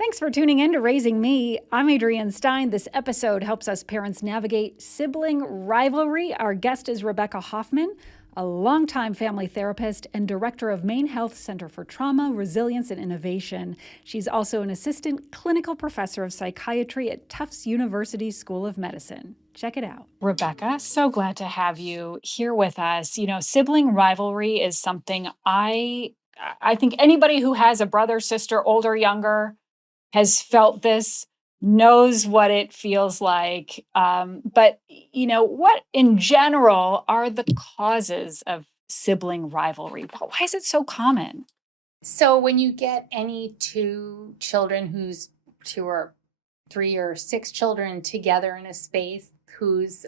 Thanks for tuning in to Raising Me. I'm Adrienne Stein. This episode helps us parents navigate sibling rivalry. Our guest is Rebecca Hoffman, a longtime family therapist and director of Maine Health Center for Trauma, Resilience, and Innovation. She's also an assistant clinical professor of psychiatry at Tufts University School of Medicine. Check it out. Rebecca, so glad to have you here with us. Sibling rivalry is something I think anybody who has a brother, sister, older, younger, has felt this, knows what it feels like. But what in general are the causes of sibling rivalry? Why is it so common? So when you get any two children who's 2 or 3 or 6 children together in a space whose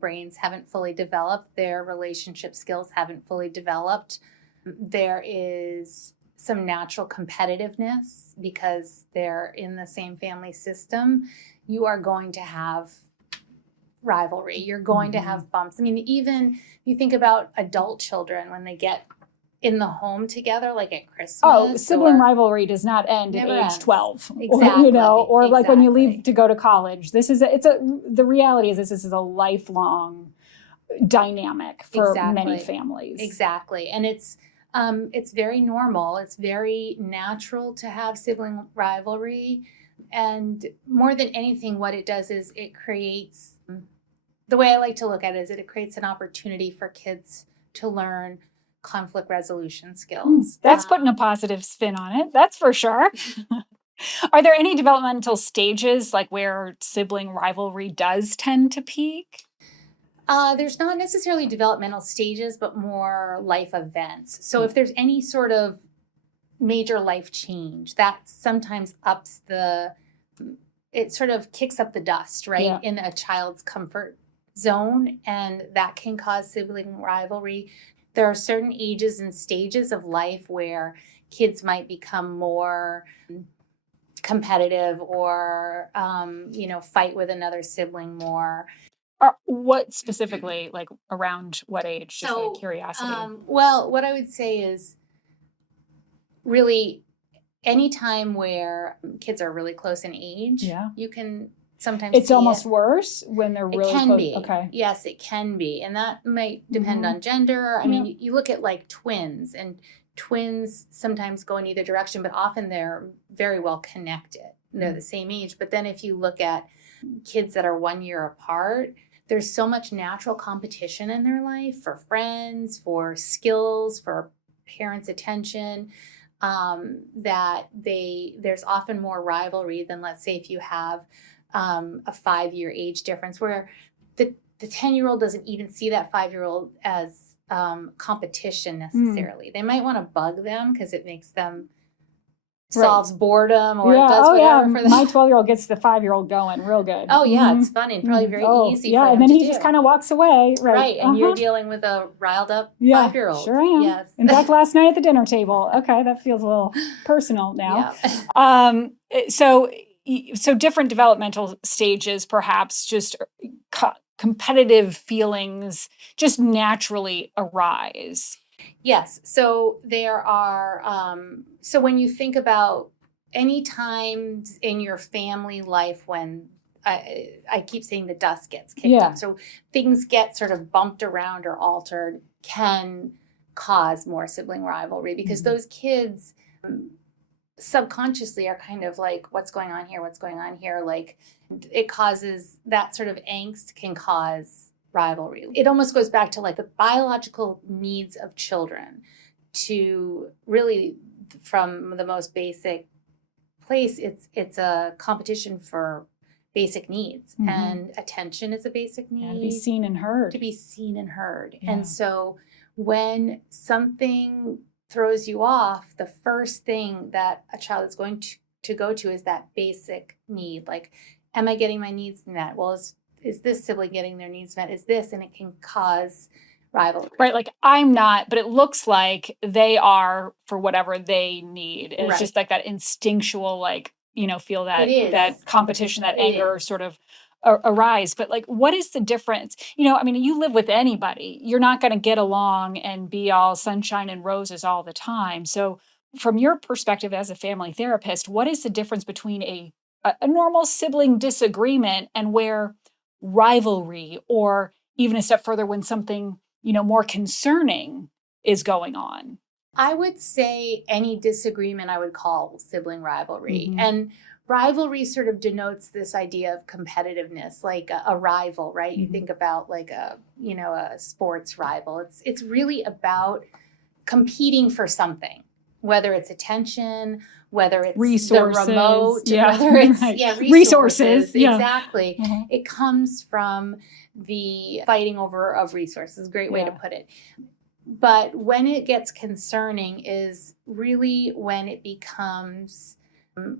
brains haven't fully developed, their relationship skills haven't fully developed, there is some natural competitiveness because they're in the same family system. You are going to have rivalry. You're going to have bumps. I mean, even you think about adult children when they get in the home together, like at Christmas. Oh, sibling rivalry does not end at age 12. Exactly. Or like when you leave to go to college. The reality is this is a lifelong dynamic for many families. Exactly. And it's very normal. It's very natural to have sibling rivalry. And more than anything, what it does is it creates, the way I like to look at it is it creates an opportunity for kids to learn conflict resolution skills. That's putting a positive spin on it. That's for sure. Are there any developmental stages like where sibling rivalry does tend to peak? There's not necessarily developmental stages, but more life events. So if there's any sort of major life change, that sometimes it sort of kicks up the dust, right, in a child's comfort zone, and that can cause sibling rivalry. There are certain ages and stages of life where kids might become more competitive or, fight with another sibling more. What specifically, like around what age? Just out of curiosity. Well, what I would say is really any time where kids are really close in age, you can sometimes it's almost worse when they're really close. It can be. Okay. Yes, it can be. And that might depend on gender. I mean, you look at like twins, and twins sometimes go in either direction, but often they're very well connected. They're the same age. But then if you look at kids that are 1 year apart, there's so much natural competition in their life for friends, for skills, for parents' attention, that there's often more rivalry than, let's say, if you have a 5-year age difference where the 10-year-old doesn't even see that 5-year-old as competition necessarily. They might want to bug them because it makes them solves boredom or it does whatever for them. My 12-year-old gets the 5-year-old going real good. Oh, yeah, it's funny and probably very easy for him and then he just kind of walks away. Right, and you're dealing with a riled up 5-year-old. Sure am. Yes. In fact, last night at the dinner table. Okay, that feels a little personal now. So different developmental stages, perhaps just competitive feelings just naturally arise. Yes. So there are, so when you think about any times in your family life when I keep saying the dust gets kicked up. So things get sort of bumped around or altered can cause more sibling rivalry because those kids subconsciously are kind of like, what's going on here? What's going on here? Like it causes that sort of angst can cause rivalry. It almost goes back to like the biological needs of children to really, from the most basic place, it's a competition for basic needs, and attention is a basic need. To be seen and heard. To be seen and heard. Yeah. And so when something throws you off, the first thing that a child is going to go to is that basic need. Like, am I getting my needs met? Well, is this sibling getting their needs met? Is this? And it can cause rivalry. Right, like I'm not, but it looks like they are for whatever they need. And it's just like that instinctual, like, feel that competition, that anger sort of arise. But like, what is the difference? You live with anybody. You're not going to get along and be all sunshine and roses all the time. So from your perspective as a family therapist, what is the difference between a normal sibling disagreement and where rivalry, or even a step further when something, more concerning is going on? I would say any disagreement I would call sibling rivalry. Mhm. And rivalry sort of denotes this idea of competitiveness, like a rival, right? You Mhm. think about like a sports rival. It's really about competing for something, whether it's attention, whether it's the Resources, remote, yeah, whether it's right. resources. Yeah. Exactly. Mhm. It comes from the fighting over of resources. Great way to Yeah. put it. But when it gets concerning is really when it becomes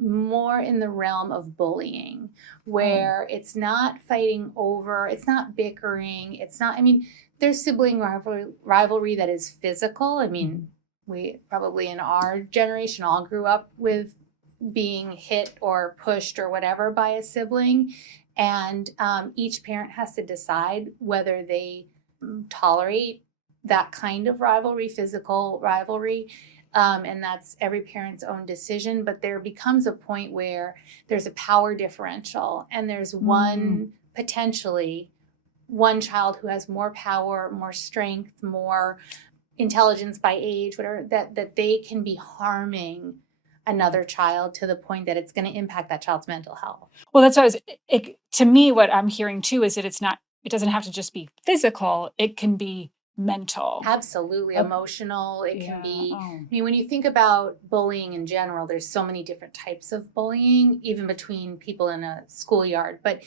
more in the realm of bullying, where it's not fighting over, it's not bickering, it's not, I mean, there's sibling rivalry that is physical. I mean, we probably in our generation all grew up with being hit or pushed or whatever by a sibling. And each parent has to decide whether they tolerate that kind of rivalry, physical rivalry. And that's every parent's own decision. But there becomes a point where there's a power differential, and there's potentially one child who has more power, more strength, more intelligence by age, whatever, that they can be harming another child to the point that it's going to impact that child's mental health. Well, that's what to me, what I'm hearing too is that it doesn't have to just be physical, it can be mental. Absolutely. Okay. Emotional. It can Yeah. be, Oh. I mean, when you think about bullying in general, there's so many different types of bullying, even between people in a schoolyard. But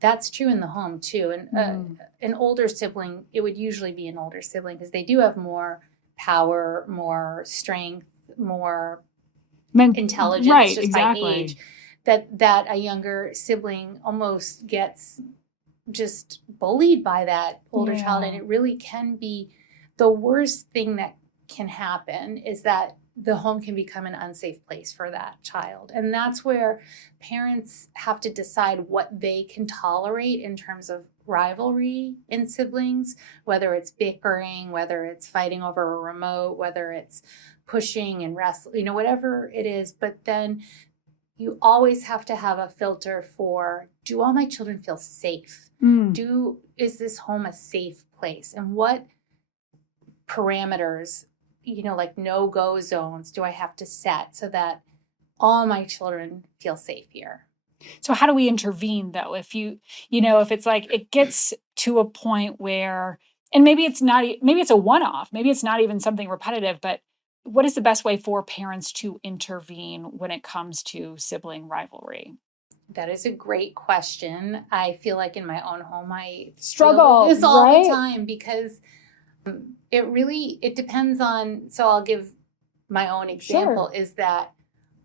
that's true in the home too. And an older sibling, it would usually be an older sibling because they do have more power, more strength, more intelligence, right, just exactly. by age. That a younger sibling almost gets just bullied by that older child. And it really can be the worst thing that can happen is that the home can become an unsafe place for that child. And that's where parents have to decide what they can tolerate in terms of rivalry in siblings, whether it's bickering, whether it's fighting over a remote, whether it's pushing and wrestling, whatever it is. But then you always have to have a filter for, do all my children feel safe? Is this home a safe place? And what parameters, like no-go zones do I have to set so that all my children feel safe here? So how do we intervene though? If if it's like it gets to a point where, and maybe it's not, maybe it's a one-off, maybe it's not even something repetitive, but what is the best way for parents to intervene when it comes to sibling rivalry? That is a great question. I feel like in my own home, I Struggle deal with this all right? the time because it depends on, so I'll give my own example, is that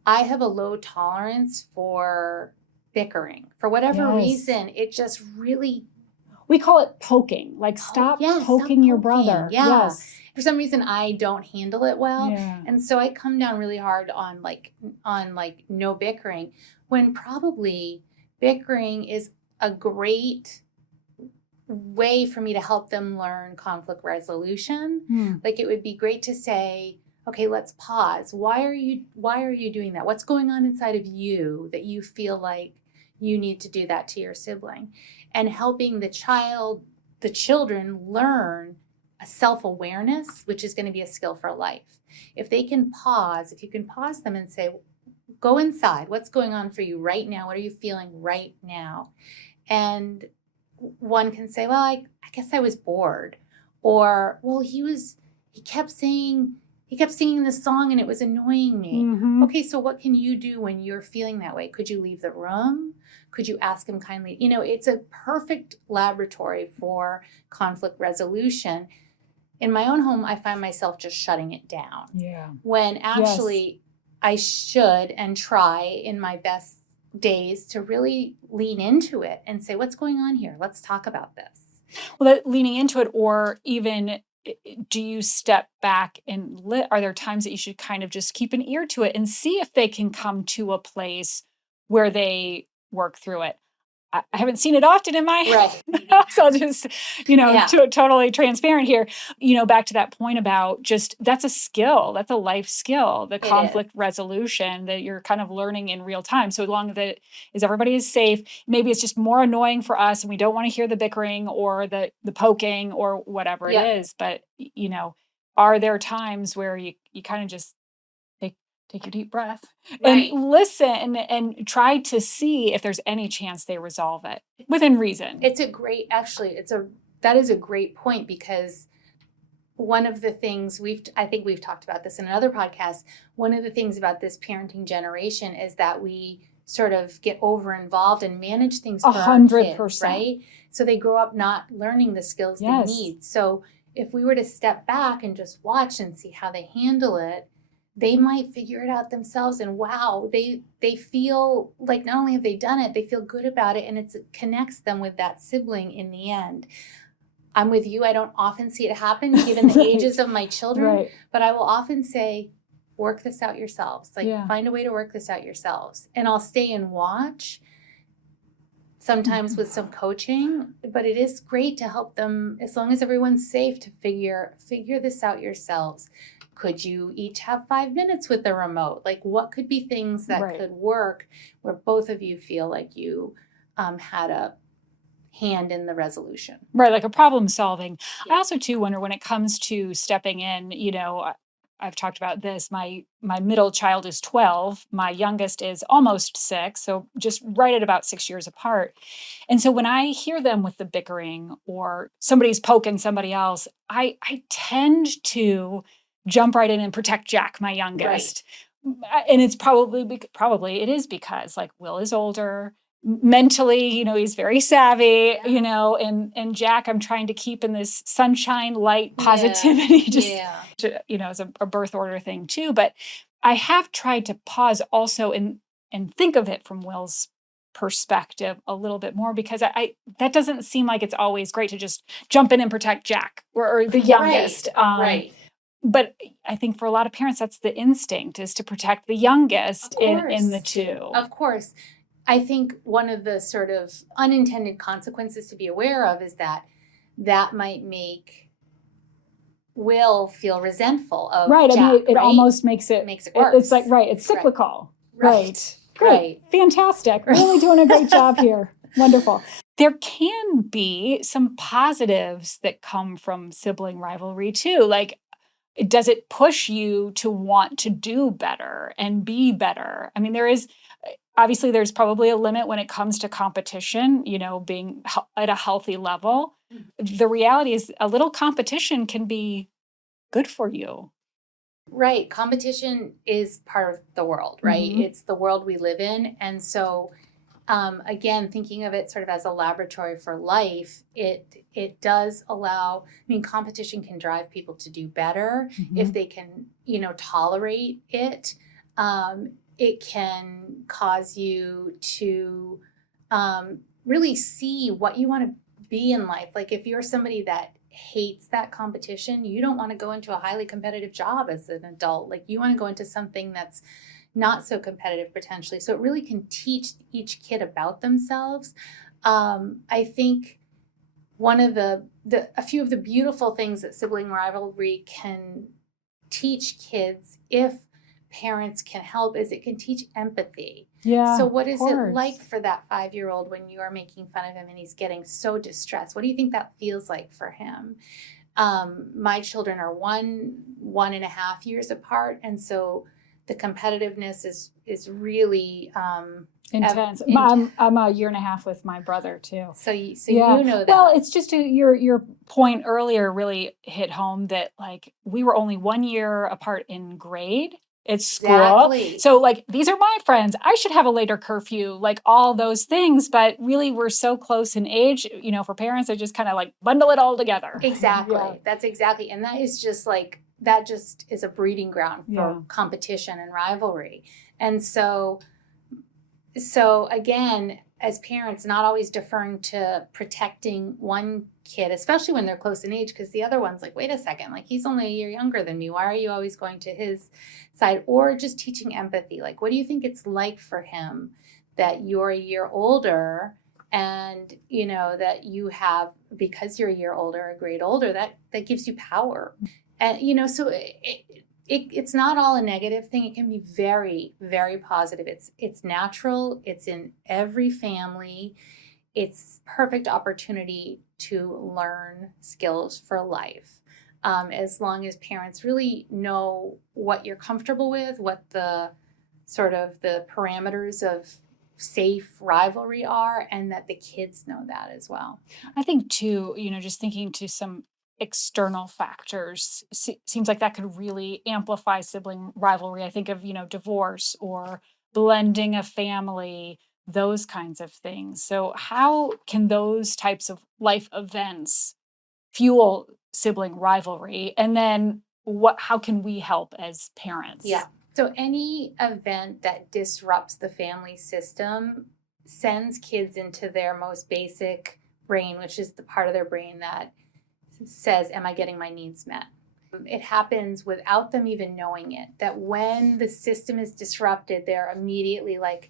I have a low tolerance for bickering. For whatever reason, it just really, we call it poking. Like stop poking your brother. Yeah. Yes. For some reason, I don't handle it well. Yeah. And so I come down really hard on no bickering, when probably bickering is a great way for me to help them learn conflict resolution. Like it would be great to say, okay, let's pause. Why are you doing that? What's going on inside of you that you feel like you need to do that to your sibling? And helping the children learn a self-awareness, which is going to be a skill for life. If you can pause them and say, go inside. What's going on for you right now? What are you feeling right now? And one can say, well, I guess I was bored. Or, well, he kept singing this song and it was annoying me. Okay, so what can you do when you're feeling that way? Could you leave the room? Could you ask him kindly? It's a perfect laboratory for conflict resolution. In my own home, I find myself just shutting it down. Yeah. When actually I should and try in my best days to really lean into it and say, what's going on here? Let's talk about this. Well, leaning into it, or even do you step back and are there times that you should kind of just keep an ear to it and see if they can come to a place where they work through it? I haven't seen it often in my Right. house. I'll just, Yeah. totally transparent here. Back to that point about just that's a skill, that's a life skill, the It conflict resolution that you're kind of learning in real time. So as long as everybody is safe, maybe it's just more annoying for us and we don't want to hear the bickering or the poking or whatever it Yeah. is. But, are there times where you kind of just take your deep breath Right. and listen and try to see if there's any chance they resolve it within reason. That is a great point, because one of the things I think we've talked about this in another podcast. One of the things about this parenting generation is that we sort of get over involved and manage things for our kids, 100%. right? So they grow up not learning the skills Yes. they need. So if we were to step back and just watch and see how they handle it, they might figure it out themselves. And wow, they feel like not only have they done it, they feel good about it, and it connects them with that sibling in the end. I'm with you. I don't often see it happen given the Right. ages of my children, Right. but I will often say, work this out yourselves. Yeah. Find a way to work this out yourselves. And I'll stay and watch, sometimes with some coaching, but it is great to help them, as long as everyone's safe, to figure this out yourselves. Could you each have 5 minutes with the remote? What could be things that Right. could work where both of you feel like you had a hand in the resolution? Right, like a problem solving. Yeah. I also too wonder when it comes to stepping in, I've talked about this. My middle child is 12. My youngest is almost 6. So just right at about 6 years apart. And so when I hear them with the bickering or somebody's poking somebody else, I tend to jump right in and protect Jack, my youngest. And it's probably it is because Will is older. Mentally, he's very savvy, Yeah. and Jack, I'm trying to keep in this sunshine, light, positivity, as a birth order thing too. But I have tried to pause also and think of it from Will's perspective a little bit more, because I that doesn't seem like it's always great to just jump in and protect Jack or the youngest. Right. But I think for a lot of parents, that's the instinct, is to protect the youngest in the two. Of course. I think one of the sort of unintended consequences to be aware of is that might make Will feel resentful of Right. Jack, I mean, it right? almost makes it worse. It's it's cyclical. Right. Great. Right. Fantastic. Really doing a great job here. Wonderful. There can be some positives that come from sibling rivalry too. Does it push you to want to do better and be better? I mean, obviously there's probably a limit when it comes to competition, being at a healthy level. The reality is a little competition can be good for you. Right. Competition is part of the world, right? Mhm. It's the world we live in. And so, again, thinking of it sort of as a laboratory for life, it does allow, competition can drive people to do better if they can, tolerate it. It can cause you to really see what you want to be in life. If you're somebody that hates that competition, you don't want to go into a highly competitive job as an adult. You want to go into something that's not so competitive potentially. So it really can teach each kid about themselves. I think one of a few of the beautiful things that sibling rivalry can teach kids, if parents can help, is it can teach empathy. Yeah. So what is it course. like for that 5-year-old when you are making fun of him and he's getting so distressed? What do you think that feels like for him? My children are 1.5 years apart, and so the competitiveness is really intense. I'm a 1.5 years with my brother too. So you know that. Well, it's just your point earlier really hit home that we were only 1 year apart in grade at school. Exactly. So these are my friends. I should have a later curfew, all those things. But really, we're so close in age. For parents, they just kind of bundle it all together. Exactly. Yeah. That's exactly. And that is just that just is a breeding ground for competition and rivalry. And so again, as parents, not always deferring to protecting one kid, especially when they're close in age, because the other one's wait a second, he's only a year younger than me. Why are you always going to his side? Or just teaching empathy. What do you think it's like for him that you're a year older and that you have, because you're a year older, a grade older, that gives you power. And so it's not all a negative thing. It can be very, very positive. It's natural. It's in every family. It's perfect opportunity to learn skills for life. As long as parents really know what you're comfortable with, what the sort of the parameters of safe rivalry are, and that the kids know that as well. I think too, just thinking to some external factors, seems like that could really amplify sibling rivalry. I think of, divorce or blending a family, those kinds of things. So how can those types of life events fuel sibling rivalry? And then how can we help as parents? Yeah. So any event that disrupts the family system sends kids into their most basic brain, which is the part of their brain that says, am I getting my needs met? It happens without them even knowing it, that when the system is disrupted, they're immediately like,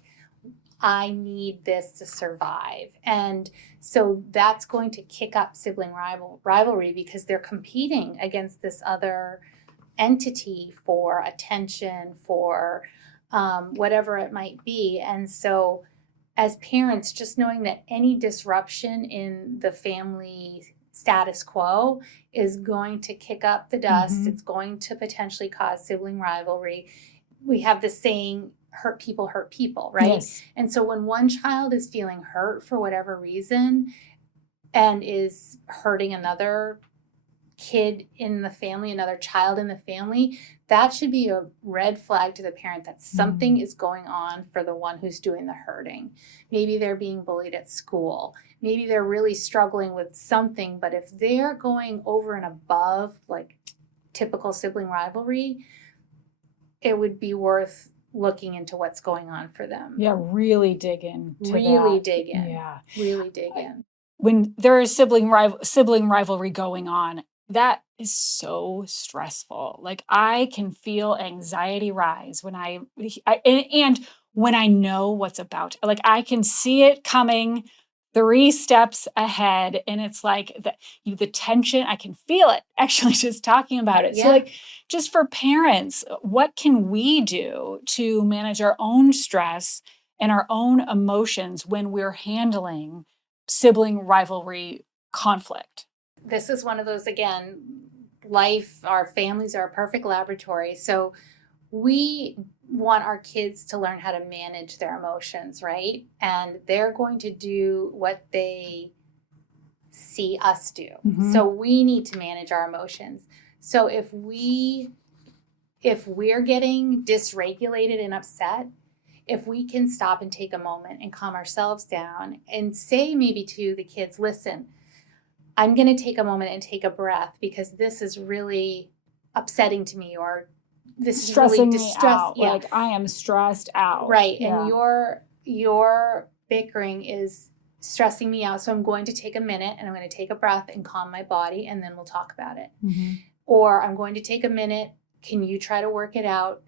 I need this to survive. And so that's going to kick up sibling rivalry, because they're competing against this other entity for attention, for whatever it might be. And so as parents, just knowing that any disruption in the family status quo is going to kick up the dust, it's going to potentially cause sibling rivalry. We have this saying, hurt people, right? Yes. And so when one child is feeling hurt for whatever reason and is hurting another kid in the family, another child in the family, that should be a red flag to the parent that something is going on for the one who's doing the hurting. Maybe they're being bullied at school. Maybe they're really struggling with something, but if they're going over and above like typical sibling rivalry, it would be worth looking into what's going on for them. Yeah, really dig in. Really dig in. Yeah. Really dig in. When there is sibling rivalry going on, that is so stressful. Like I can feel anxiety rise when and when I know what's about, like I can see it coming 3 steps ahead, and it's like the tension, I can feel it actually just talking about it. Yeah. So like just for parents, what can we do to manage our own stress and our own emotions when we're handling sibling rivalry conflict? This is one of those, again, our families are a perfect laboratory. So we want our kids to learn how to manage their emotions, right? And they're going to do what they see us do. So we need to manage our emotions. So if we're getting dysregulated and upset, if we can stop and take a moment and calm ourselves down and say maybe to the kids, listen, I'm going to take a moment and take a breath because this is really upsetting to me, or this is really distressing me out. Like I am stressed out. Right. Yeah. And your bickering is stressing me out. So I'm going to take a minute and I'm going to take a breath and calm my body, and then we'll talk about it. Or I'm going to take a minute. Can you try to work it out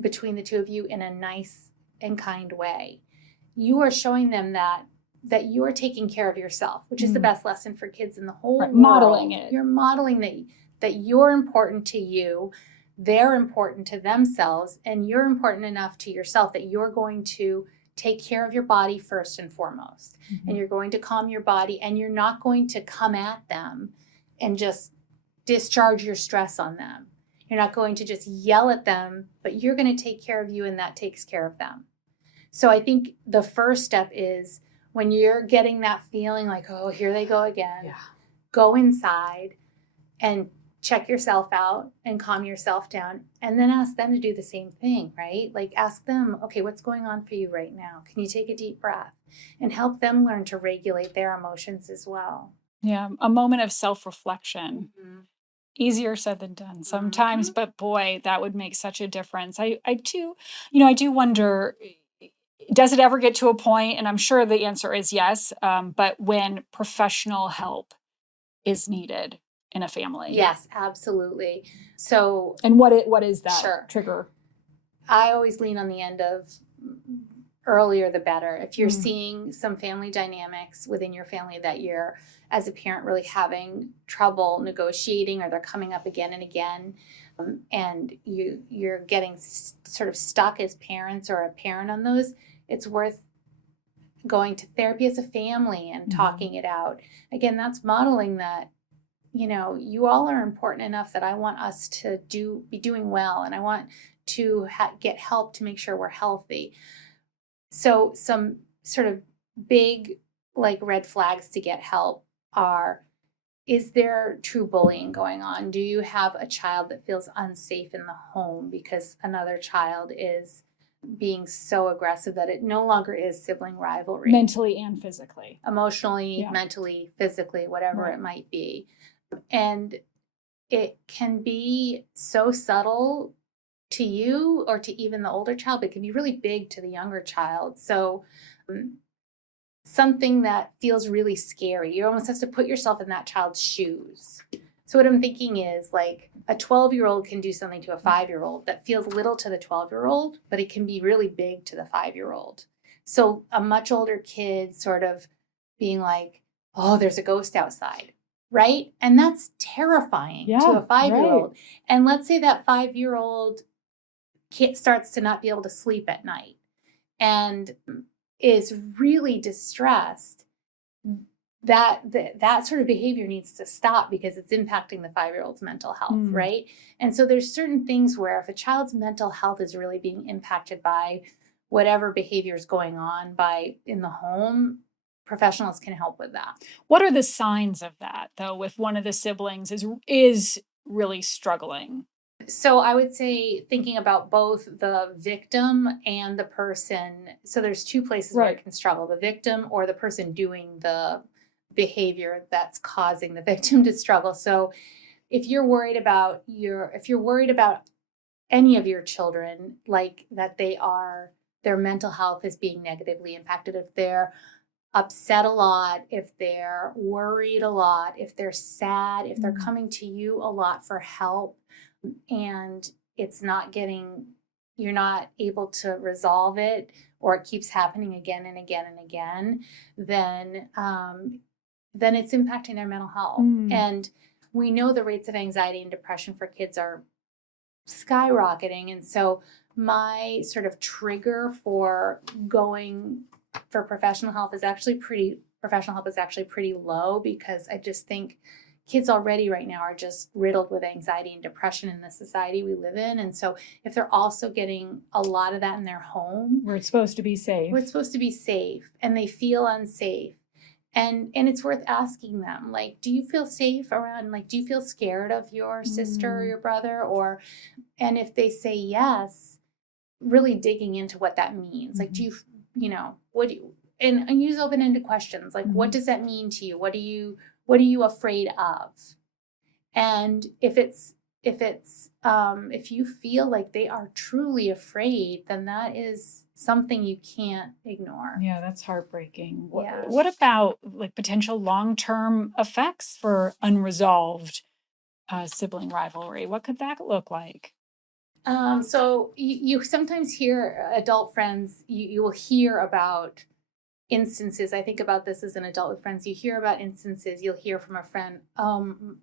between the two of you in a nice and kind way? You are showing them that you are taking care of yourself, which is the best lesson for kids in the whole world. Modeling it. You're modeling that you're important to you, they're important to themselves, and you're important enough to yourself that you're going to take care of your body first and foremost. And you're going to calm your body, and you're not going to come at them and just discharge your stress on them. You're not going to just yell at them, but you're going to take care of you, and that takes care of them. So I think the first step is, when you're getting that feeling like, oh, here they go again, go inside and check yourself out and calm yourself down, and then ask them to do the same thing, right? Like ask them, okay, what's going on for you right now? Can you take a deep breath? And help them learn to regulate their emotions as well. Yeah, a moment of self-reflection. Easier said than done sometimes, but boy, that would make such a difference. I do wonder, does it ever get to a point, and I'm sure the answer is yes, but when professional help is needed in a family? Yes, absolutely. So, and what is that trigger? I always lean on the end of earlier the better. If you're Mm. seeing some family dynamics within your family that you're, as a parent, really having trouble negotiating, or they're coming up again and again, and you're getting sort of stuck as parents or a parent on those, it's worth going to therapy as a family and talking it out. Again, that's modeling that, you all are important enough that I want us to be doing well, and I want to get help to make sure we're healthy. So some sort of big red flags to get help are, is there true bullying going on? Do you have a child that feels unsafe in the home because another child is being so aggressive that it no longer is sibling rivalry? Mentally and physically. Emotionally, mentally, physically, whatever it might be. And it can be so subtle to you or to even the older child, but it can be really big to the younger child. So something that feels really scary, you almost have to put yourself in that child's shoes. So what I'm thinking is, like, a 12-year-old can do something to a 5-year-old that feels little to the 12-year-old, but it can be really big to the 5-year-old. So a much older kid sort of being like, oh, there's a ghost outside, right? And that's terrifying to a 5-year-old. Right. And let's say that 5-year-old kid starts to not be able to sleep at night and is really distressed. That sort of behavior needs to stop because it's impacting the 5-year-old's mental health, right? And so there's certain things where if a child's mental health is really being impacted by whatever behavior is going on in the home, professionals can help with that. What are the signs of that, though, if one of the siblings is really struggling? So I would say thinking about both the victim and the person. So there's two places where it can struggle: the victim or the person doing the behavior that's causing the victim to struggle. So if you're worried about any of your children, like that their mental health is being negatively impacted, if they're upset a lot, if they're worried a lot, if they're sad, if they're coming to you a lot for help, and you're not able to resolve it, or it keeps happening again and again and again, then it's impacting their mental health. And we know the rates of anxiety and depression for kids are skyrocketing. And so my sort of trigger for going for professional help is actually pretty low, because I just think kids already right now are just riddled with anxiety and depression in the society we live in. And so if they're also getting a lot of that in their home, where it's supposed to be safe, and they feel unsafe. And it's worth asking them, like, do you feel safe around, like, do you feel scared of your sister or your brother? And if they say yes, really digging into what that means. Like, and use open-ended questions. Like, what does that mean to you? What are you afraid of? And if you feel like they are truly afraid, then that is something you can't ignore. Yeah, that's heartbreaking. Yeah. What about potential long-term effects for unresolved sibling rivalry? What could that look like? So you sometimes hear adult friends, you will hear about instances. I think about this as an adult with friends. You hear about instances, you'll hear from a friend,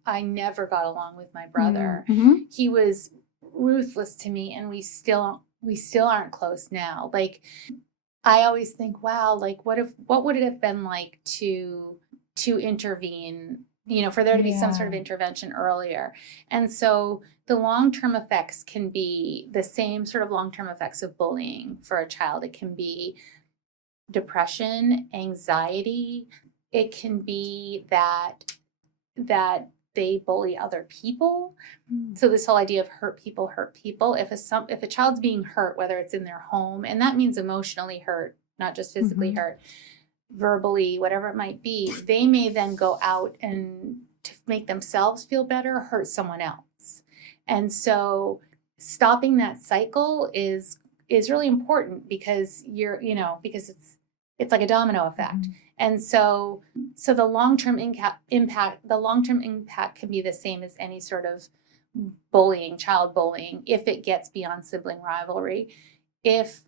I never got along with my brother. He was ruthless to me, and we still aren't close now. Like, I always think, wow, like what would it have been like to intervene, for there to be some sort of intervention earlier. And so the long-term effects can be the same sort of long-term effects of bullying for a child. It can be depression, anxiety. It can be that they bully other people. So this whole idea of hurt people. If a child's being hurt, whether it's in their home, and that means emotionally hurt, not just physically hurt, verbally, whatever it might be, they may then go out and, to make themselves feel better, hurt someone else. And so stopping that cycle is really important, because because it's like a domino effect. And so the long-term impact can be the same as any sort of bullying, child bullying, if it gets beyond sibling rivalry. if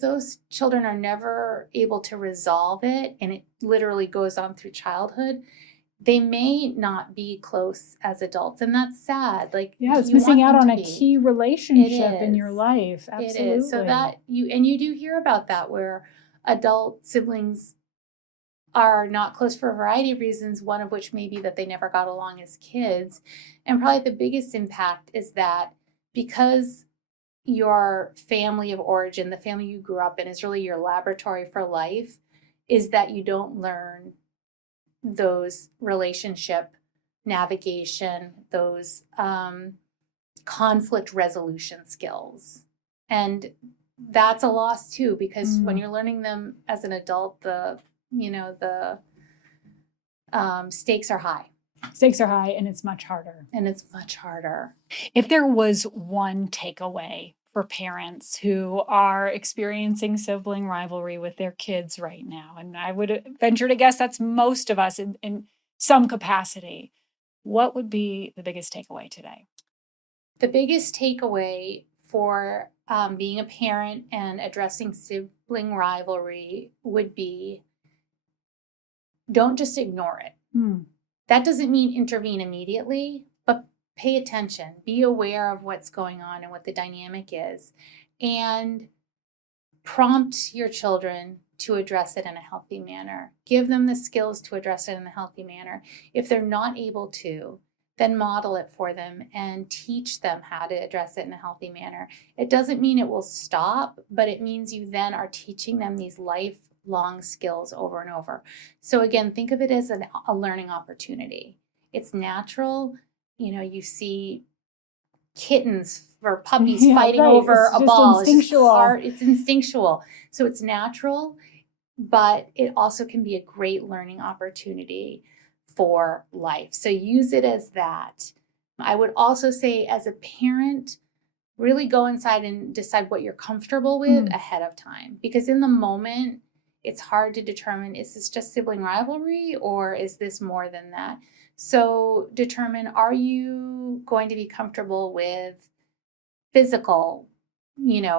those children are never able to resolve it, and it literally goes on through childhood, they may not be close as adults, and that's sad. Like, Yeah, it's you missing want out them on to a be. key relationship It in your is. life. Absolutely. It is. So that you do hear about that, where adult siblings are not close for a variety of reasons, one of which may be that they never got along as kids. And probably the biggest impact is that because your family of origin, the family you grew up in, is really your laboratory for life, is that you don't learn those relationship navigation, those conflict resolution skills. And that's a loss too, because when you're learning them as an adult, the stakes are high. Stakes are high, and it's much harder. If there was one takeaway for parents who are experiencing sibling rivalry with their kids right now, and I would venture to guess that's most of us in some capacity, what would be the biggest takeaway today? The biggest takeaway for being a parent and addressing sibling rivalry would be, don't just ignore it. That doesn't mean intervene immediately, but pay attention. Be aware of what's going on and what the dynamic is, and prompt your children to address it in a healthy manner. Give them the skills to address it in a healthy manner. If they're not able to, then model it for them and teach them how to address it in a healthy manner. It doesn't mean it will stop, but it means you then are teaching them these lifelong skills over and over. So again, think of it as a learning opportunity. It's natural. You see kittens or puppies fighting over a ball. Instinctual. It's instinctual. So it's natural, but it also can be a great learning opportunity for life. So use it as that. I would also say, as a parent, really go inside and decide what you're comfortable with ahead of time. Because in the moment, it's hard to determine, is this just sibling rivalry or is this more than that? So determine, are you going to be comfortable with physical,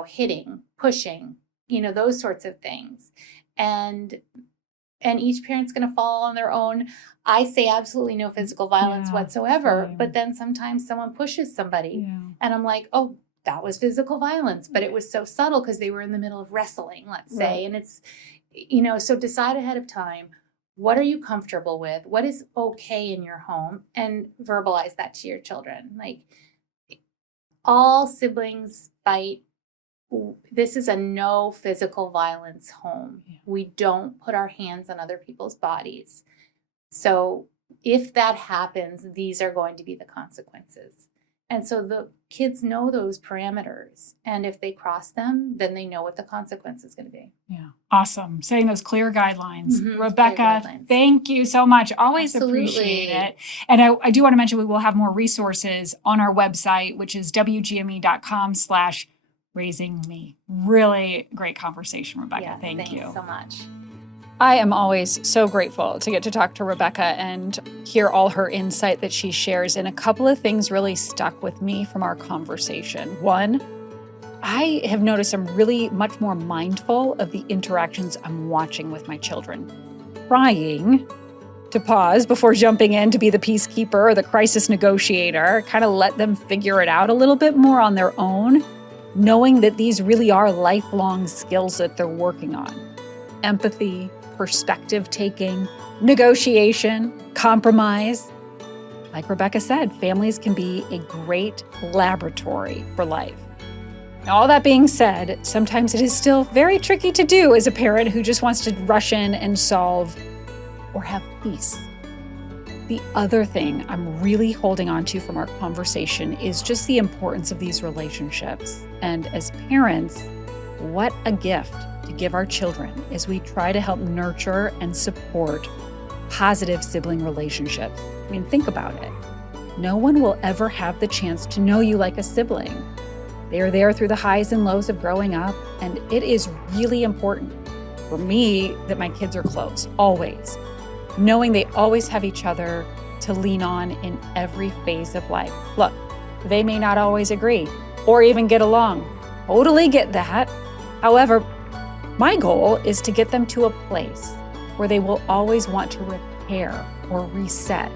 hitting, pushing, those sorts of things. And each parent's going to fall on their own. I say absolutely no physical violence whatsoever, same. but then sometimes someone pushes somebody and I'm like, oh, that was physical violence, but it was so subtle because they were in the middle of wrestling, let's say. And it's, so decide ahead of time, what are you comfortable with? What is okay in your home? And verbalize that to your children. Like, all siblings fight. This is a no physical violence home. We don't put our hands on other people's bodies. So if that happens, these are going to be the consequences. And so the kids know those parameters. And if they cross them, then they know what the consequence is going to be. Yeah. Awesome. Setting those clear guidelines. Rebecca, clear guidelines. Thank you so much. Always Absolutely. appreciate it. And I do want to mention we will have more resources on our website, which is wgme.com/raisingme. Really great conversation, Rebecca. Yes, Thank you so much. I am always so grateful to get to talk to Rebecca and hear all her insight that she shares. And a couple of things really stuck with me from our conversation. One, I have noticed I'm really much more mindful of the interactions I'm watching with my children. Trying to pause before jumping in to be the peacekeeper or the crisis negotiator, kind of let them figure it out a little bit more on their own, knowing that these really are lifelong skills that they're working on. Empathy, perspective taking, negotiation, compromise. Like Rebecca said, families can be a great laboratory for life. Now, all that being said, sometimes it is still very tricky to do as a parent who just wants to rush in and solve or have peace. The other thing I'm really holding on to from our conversation is just the importance of these relationships. And as parents, what a gift to give our children as we try to help nurture and support positive sibling relationships. I mean, think about it. No one will ever have the chance to know you like a sibling. They are there through the highs and lows of growing up, and it is really important for me that my kids are close, always. Knowing they always have each other to lean on in every phase of life. Look, they may not always agree or even get along, totally get that. However, my goal is to get them to a place where they will always want to repair or reset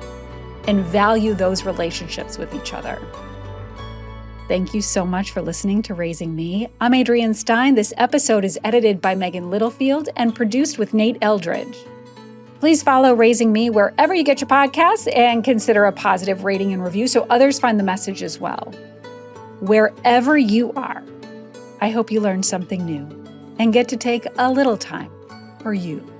and value those relationships with each other. Thank you so much for listening to Raising Me. I'm Adrienne Stein. This episode is edited by Megan Littlefield and produced with Nate Eldridge. Please follow Raising Me wherever you get your podcasts and consider a positive rating and review so others find the message as well. Wherever you are, I hope you learned something new and get to take a little time for you.